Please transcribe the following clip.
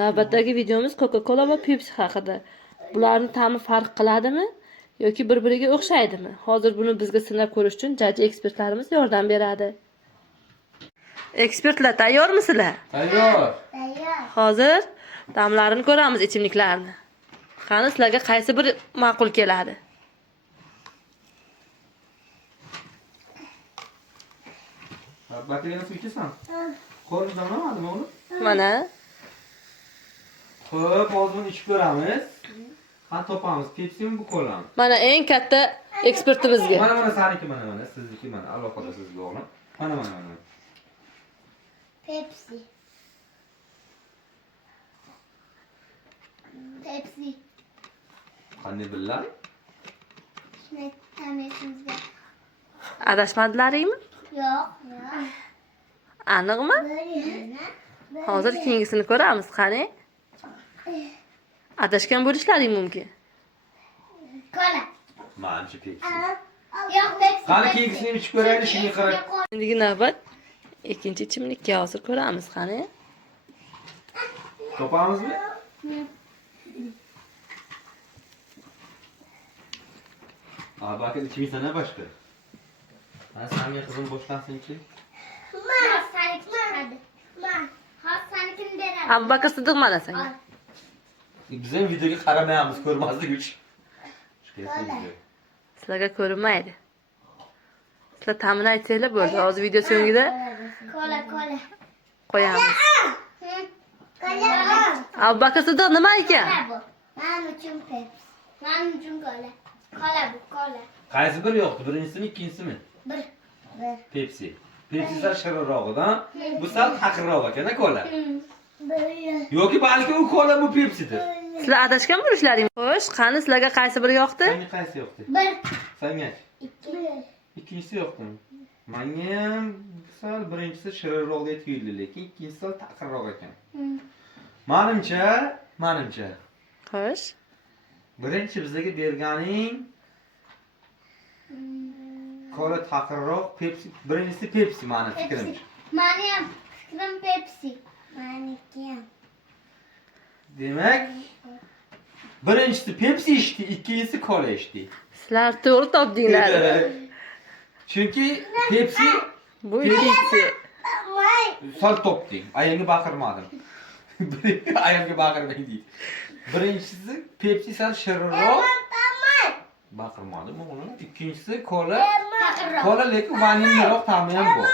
Navbatdagi videomiz Coca-Cola va Pepsi haqida. Bularning ta'mi farq qiladimi yoki bir-biriga o'xshaydimi? Hozir buni bizga sinab ko'rish uchun jajji ekspertlarimiz yordam beradi. Ekspertlar tayyormisizlar? Tayyor. Hozir ta'mlarini ko'ramiz ichimliklarni. Qani sizlarga qaysi biri ma'qul keladi? Bakteriyani suv ichasan? Qo'lni damlamadimi o'g'lim? Mana. Xo'p, hozir buni ichib ko'ramiz. Qani topamiz, Pepsimi bu kolami? Mana eng katta ekspertimizga. Mana saniki mana, sizniki mana, alohida sizga o'g'lim. Mana. Pepsi. Qanday billar? Shuni ta'mirimizga. Adashmadilaringmi? Yo'q. Aniqmi? Hozir keyingisini ko'ramiz, qani? Adashgan bo'lishlaring mumkin. Kola. Manimcha Pepsi. Yo'q, Pepsi. Qani keyingisini ichib ko'raylik, shunga qarab. Endi navbat ikkinchi ichimlikka hozir ko'ramiz, qani? Topamizmi? Bakın içimizde ne başka? Ben Samiye kızım boşlansın ki. Hastanekini dener. Abu Bakr Siddiq mana senga. Bizim videoyu qaramayamiz, ko'rmaslik uchun. Sizlarga ko'rinmaydi. Sizlar ta'mini aytsanglar bo'ldi. Hozir video so'ngida Kola. qo'yamiz. Kola. Abu Bakr Siddiq nima ekan? Kola bu. Benim için Pepsi. Benim için kola. Kola bu, kola. Qaysi biri yo'qdi? Birinchisimi, ikkinchisimi? Bir. Pepsi. Pepsi sal shirinrog'idan, bu sal taqirroq ekan, kola. Böyle. Yoki balki u kola bu Pepsidir. Sizlar adashgan bo'lishlaring. Xo'sh, qani sizlarga qaysi biri yoqdi? Senga qaysi yo'qdi? Bir. Senga? İki. Ikkinchisi yo'qdi. Menga ham sal birinchisi shirinroqdek tuyuldi, lekin ikkinchisi sal taqirroq ekan. Menimcha. Xo'sh. Birinchi bizga berganing kola taqirroq, Pepsi. Birinchisi Pepsi meni fikrimcha. Benim fikrim Pepsi. Benimki. Demak, birinchisi Pepsi ichdi, ikkinchisi kola ichdi. Sizlar to'g'ri topdinglar. Chunki Pepsi Bu ikkinchisi. sal topding. Ayamga baqirmadim. Ayamga baqirmang deydi. Birinchisi Pepsi sal shirinroq. Baqirmadim o'g'lim. Ikkinchisi kola. Kola lekin vanilyaroq ta'mi ham bor.